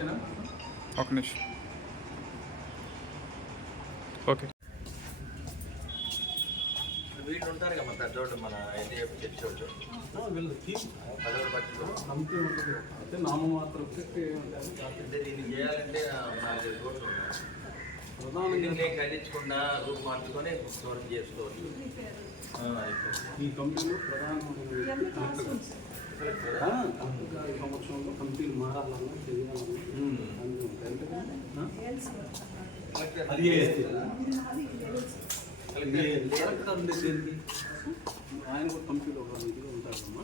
ఓకేనా? ఒక నిమిషం. ఓకే. వీళ్ళు ఉంటారు కదా మన పెద్దోళ్ళు మన ఎన్డీఎఫ్ వాళ్ళు పదవులు ఉంటుంది. నామమాత్రం దీన్ని చేయాలంటే ఆ, నాలుగు కోట్లు ఉన్నాయి. ప్రధానంగా దీన్ని ఖరీదించకుండా రూపు మార్చుకొని చేసుకోవచ్చు. ఈ కలెక్టరా? గారి సంవత్సరంలో కమిటీలు మారాలన్నా చేయాలన్నా ఉమ్. అన్నీ ఉంటాయి అంతేకాదు, ఆ? కలెక్టర్ అది ఏఎస్సీ. కలెక్టర్ కరెక్ట్గా ఉండేది ఏంటి? ఆయన కూడా కమిటీలో ఒక ఇదిగా ఉంటాడమ్మా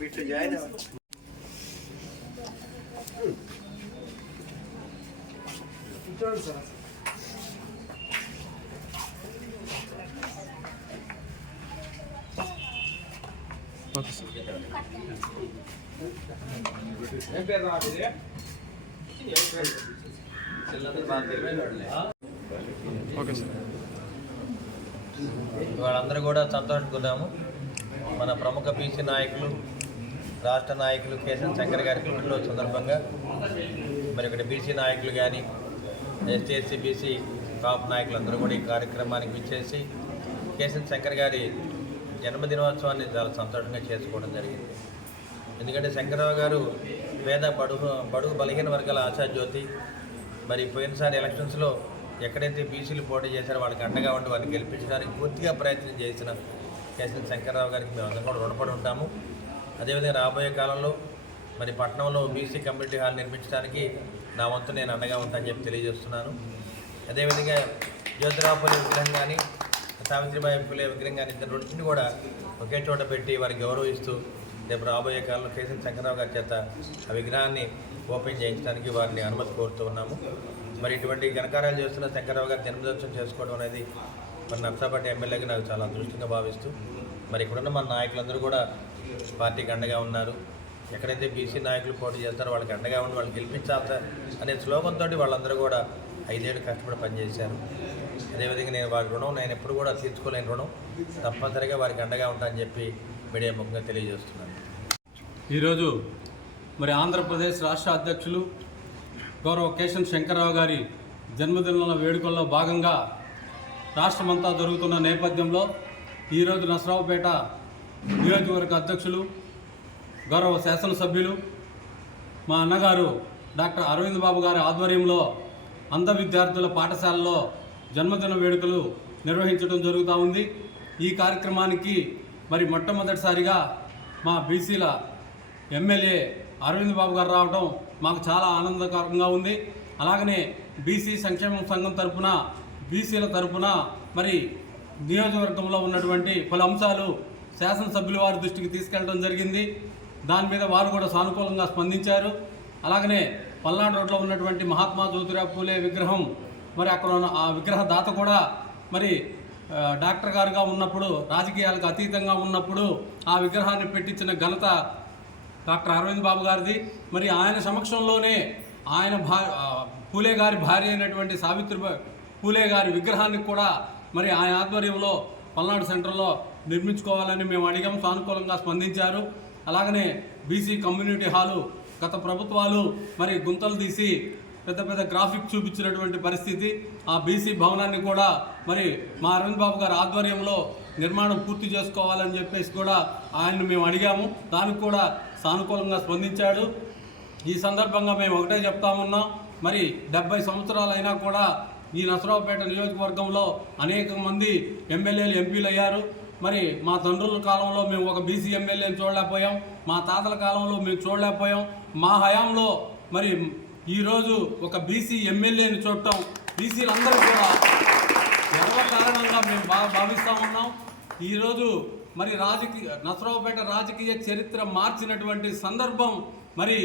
వీటిలో జాయిన్ అవ్వండి. తెలివైన వాళ్ళే. ఓకే సార్ వాళ్ళందరూ కూడా సంతోషిస్తున్నాము మన ప్రముఖ బీసీ నాయకులు రాష్ట్ర నాయకులు కేశవ్ శంకర్ గారి పుట్టినరోజు సందర్భంగా మరి ఇక్కడ బీసీ నాయకులు కానీ ఎస్టీఎస్సీ బీసీ కాపు నాయకులు అందరూ కూడా ఈ కార్యక్రమానికి విచ్చేసి కేశవ్ శంకర్ గారి జన్మదినోత్సవాన్ని చాలా సంతోషంగా చేసుకోవడం జరిగింది. ఎందుకంటే శంకరరావు గారు పేద బడుగు బడుగు బలహీన వర్గాల ఆశాజ్యోతి మరి పోయినసారి ఎలక్షన్స్లో ఎక్కడైతే బీసీలు పోటీ చేశారో వాళ్ళకి అండగా ఉండి వారిని గెలిపించడానికి పూర్తిగా ప్రయత్నం చేసిన చేసిన శంకర్రావు గారికి మేము అందరం కూడా రుణపడి ఉంటాము. అదేవిధంగా రాబోయే కాలంలో మరి పట్టణంలో బీసీ కమ్యూనిటీ హాల్ నిర్మించడానికి నా వంతు నేను అండగా ఉంటానని చెప్పి తెలియజేస్తున్నాను. అదేవిధంగా జ్యోతిరావుపల్లి విగ్రహం కానీ సావిత్రిబాయి పూలే విగ్రహంగా ఇద్దరు రెండింటిని కూడా ఒకే చోట పెట్టి వారికి గౌరవిస్తూ రేపు రాబోయే కాలంలో కేసీఆర్ శంకరరావు గారి చేత ఆ విగ్రహాన్ని ఓపెన్ చేయించడానికి వారిని అనుమతి కోరుతూ ఉన్నాము. మరి ఇటువంటి ఘనకార్యాలు చేస్తున్న శంకరరావు గారి జన్మదినోత్సవం చేసుకోవడం అనేది మన నర్సాపేట ఎమ్మెల్యేగా నాకు చాలా అదృష్టంగా భావిస్తూ మరి ఇక్కడున్న మన నాయకులందరూ కూడా పార్టీకి అండగా ఉన్నారు. ఎక్కడైతే బీసీ నాయకులు పోటీ చేస్తారో వాళ్ళకి అండగా ఉండి వాళ్ళు గెలిపించాలి అనే శ్లోకంతో వాళ్ళందరూ కూడా ఐదేళ్ళు కష్టపడి పనిచేశారు. అదేవిధంగా నేను వారి రుణం నేను ఎప్పుడు కూడా తీర్చుకోలేని రుణం తప్పనిసరిగా వారికి అండగా ఉంటానని చెప్పి మీడియా ముఖంగా తెలియజేస్తున్నాను. ఈరోజు మరి ఆంధ్రప్రదేశ్ రాష్ట్ర అధ్యక్షులు గౌరవ కేశన్ శంకర్రావు గారి జన్మదినాల వేడుకల్లో భాగంగా రాష్ట్రమంతా జరుగుతున్న నేపథ్యంలో ఈరోజు నసరావుపేట నియోజకవర్గ అధ్యక్షులు గౌరవ శాసనసభ్యులు మా అన్నగారు డాక్టర్ అరవింద్ బాబు గారి ఆధ్వర్యంలో అంధ విద్యార్థుల పాఠశాలలో జన్మదిన వేడుకలు నిర్వహించడం జరుగుతూ ఉంది. ఈ కార్యక్రమానికి మరి మొట్టమొదటిసారిగా మా బీసీల ఎమ్మెల్యే అరవింద్ బాబు గారు రావడం మాకు చాలా ఆనందకరంగా ఉంది. అలాగనే బీసీ సంక్షేమ సంఘం తరపున బీసీల తరపున మరి నియోజకవర్గంలో ఉన్నటువంటి పలు అంశాలు శాసనసభ్యుల వారి దృష్టికి తీసుకెళ్ళడం జరిగింది. దాని మీద వారు కూడా సానుకూలంగా స్పందించారు. అలాగనే పల్నాడు రోడ్లో ఉన్నటువంటి మహాత్మా జ్యోతిరావు పూలే విగ్రహం మరి అక్కడ ఉన్న ఆ విగ్రహ దాత కూడా మరి డాక్టర్ గారుగా ఉన్నప్పుడు రాజకీయాలకు అతీతంగా ఉన్నప్పుడు ఆ విగ్రహాన్ని పెట్టించిన ఘనత డాక్టర్ అరవింద్ బాబు గారిది. మరి ఆయన సమక్షంలోనే ఆయన భా పూలే గారి భార్య అయినటువంటి సావిత్రిబాయి పూలే గారి విగ్రహాన్ని కూడా మరి ఆయన ఆధ్వర్యంలో పల్నాడు సెంటర్లో నిర్మించుకోవాలని మేము అడిగాం. సానుకూలంగా స్పందించారు. అలాగనే బీసీ కమ్యూనిటీ హాలు గత ప్రభుత్వాలు మరి గుంతలు తీసి పెద్ద పెద్ద గ్రాఫిక్ చూపించినటువంటి పరిస్థితి. ఆ బీసీ భవనాన్ని కూడా మరి మా అరవింద్ బాబు గారి ఆధ్వర్యంలో నిర్మాణం పూర్తి చేసుకోవాలని చెప్పేసి కూడా ఆయన్ని మేము అడిగాము. దానికి కూడా సానుకూలంగా స్పందించాడు. ఈ సందర్భంగా మేము ఒకటే చెప్తామున్నాం మరి డెబ్బై సంవత్సరాలైనా కూడా ఈ నసరావుపేట నియోజకవర్గంలో అనేక మంది ఎమ్మెల్యేలు ఎంపీలు అయ్యారు. మరి మా తండ్రుల కాలంలో మేము ఒక బీసీ ఎమ్మెల్యేని చూడలేకపోయాం. మా తాతల కాలంలో మేము చూడలేకపోయాం. మా హయాంలో మరి ఈరోజు ఒక బీసీ ఎమ్మెల్యేని చూడటం బీసీలందరూ కూడా గర్వ కారణంగా మేము బాగా భావిస్తూ ఉన్నాం. ఈరోజు మరి రాజకీయ నసరావుపేట రాజకీయ చరిత్ర మార్చినటువంటి సందర్భం మరి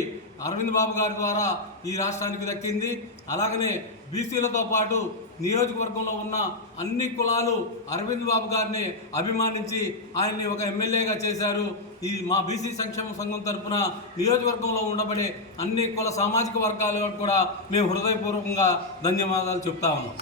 అరవింద్ బాబు గారి ద్వారా ఈ రాష్ట్రానికి దక్కింది. అలాగనే బీసీలతో పాటు నియోజకవర్గంలో ఉన్న అన్ని కులాలు అరవింద్ బాబు గారిని అభిమానించి ఆయన్ని ఒక ఎమ్మెల్యేగా చేశారు. ఈ మా బీసీ సంక్షేమ సంఘం తరఫున నియోజకవర్గంలో ఉండబడే అన్ని కుల సామాజిక వర్గాలు కూడా మేము హృదయపూర్వకంగా ధన్యవాదాలు చెప్తా ఉన్నాం.